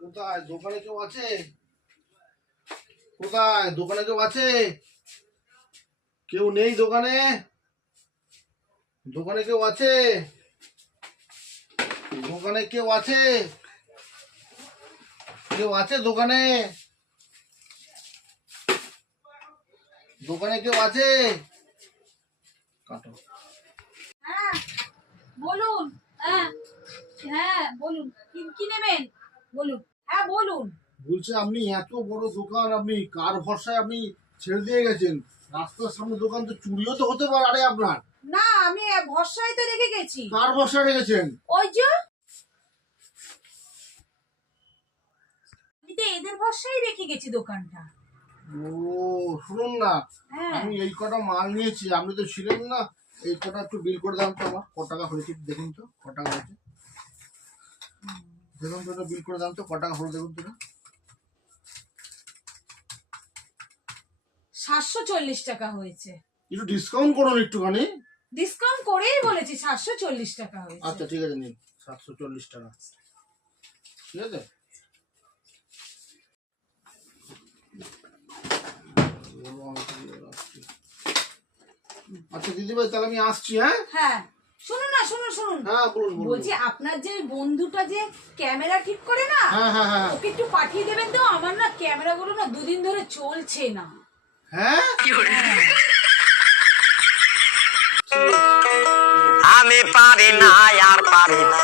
কোথায় দোকানে কেউ আছে? কোথায় দোকানে কেউ আছে? কেউ নেই দোকানে? দোকানে কেউ আছে? দোকানে কেউ আছে? কেউ আছে দোকানে? দোকানে কেউ আছে? কাটো। হ্যাঁ বলুন। হ্যাঁ হ্যাঁ বলুন, কি নেবেন বলুন। হ্যাঁ বলুন। বলছে আপনি এত বড় দোকান, আপনি কার ভরসায় আপনি ছেড়ে দিয়ে গেছেন? রাস্তার সামনে দোকান, তো চুরিও তো হতে পারে। আরে আপনার না, আমি ভরসায় তো রেখে গেছি। কার ভরসায় রেখেছেন? ওই যে আমি তো এদের ভরসায় রেখে গেছি দোকানটা। ও শুনুন না, হ্যাঁ আমি এই কটা মাল নিয়েছি, আপনি তো ছিলেন না। এই কটা একটু বিল করে দাম তো, আমার ক টাকা হয়েছে দেখুন তো, ক টাকা হয়েছে দেখুন তো, বিল করে দাম তো, ক টাকা হলো দেখুন তো। 740 টাকা হয়েছে। একটু ডিসকাউন্ট করুন একটুখানি। ডিসকাউন্ট করেই বলেছি 740 টাকা হয়েছে। আচ্ছা ঠিক আছে, নিন 740 টাকা, ঠিক আছে। আচ্ছা দিদি ভাই, তাহলে আমি আসছি। হ্যাঁ হ্যাঁ শুনুন না, শুনুন। হ্যাঁ বলুন বলুন। বলছি আপনার যে বন্ধুটা যে ক্যামেরা ঠিক করে না, হ্যাঁ হ্যাঁ হ্যাঁ ওকে একটু পাঠিয়ে দেবেন তো। আমার না ক্যামেরাগুলো না দুদিন ধরে চলছে না। হ্যাঁ আমি পারি না আর পারি না।